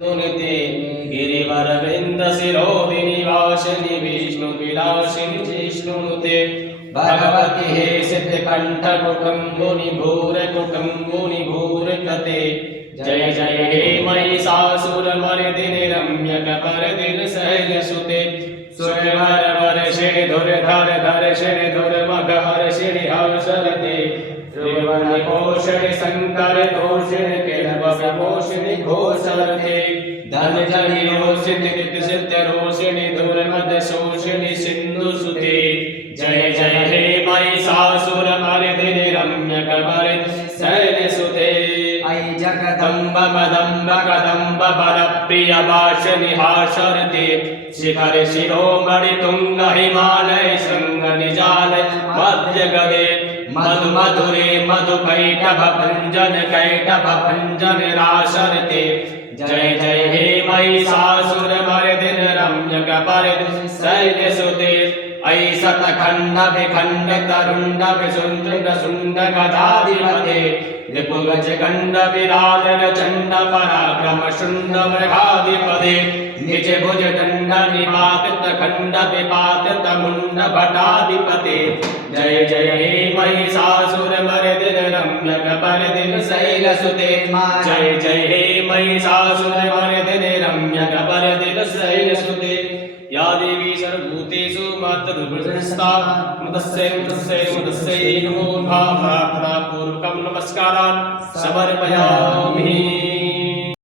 दुनिते गिरिवरवृन्द शिरोधिनि वासिनि विष्णुविलासिनि जिष्णुनुते भगवति हे सिद्धकण्ठकुटुम्बुनि भूरकुटुम्बुनि भूरकते जय जय हे महिषासुरमर्दिनि रम्यकपर्दिनि शैलसुते सुरवरवर्षिणि धुरधरधर्षिणि धुरमघहर्षिणि हर्षरते त्रिभुवनपोषिणि शङ्करतोषिणि किलवविभूषिणि घोषरते धनजनिरोषिणि कृतसिद्धरोषिणि धुरमदशोषिणि सिन्धुसुते जय जय हे महिषासुरमर्दिनि रम्यकपर्दिनि शैलसुते अयि जगदम्ब मदम्ब कदम्ब बलप्रियवासिनि हासरते शिखर शिरोमणि तुंग हिमालय शृंग निजालय मध्यगदे मधु मधुरे मधु कैटभ भंजन रासरते जय जय हे महिषासुरमर्दिनि रम्यकपर्दिनि शैलसुते अयि शतखण्ड विखण्ड तरुण्ड विसुन्दर सुण्ड गदाधिपते रिपुगज गण्ड विराजन चण्ड पराक्रम शुण्ड मृगाधिपते निज भुज दण्ड निपातित खण्ड विपातित मुण्ड भटाधिपते जय जय हे महिषासुरमर्दिनि रम्यकपर्दिनि शैलसुते जय जय हे महिषासुरमर्दिनि रम्यकपर्दिनि शैलसुते या देवी सर्वभूतेषु मातृभूतस्था मुदस्यै नमो भाव प्रार्थना पूर्वकं नमस्कारान् समर्पयामि।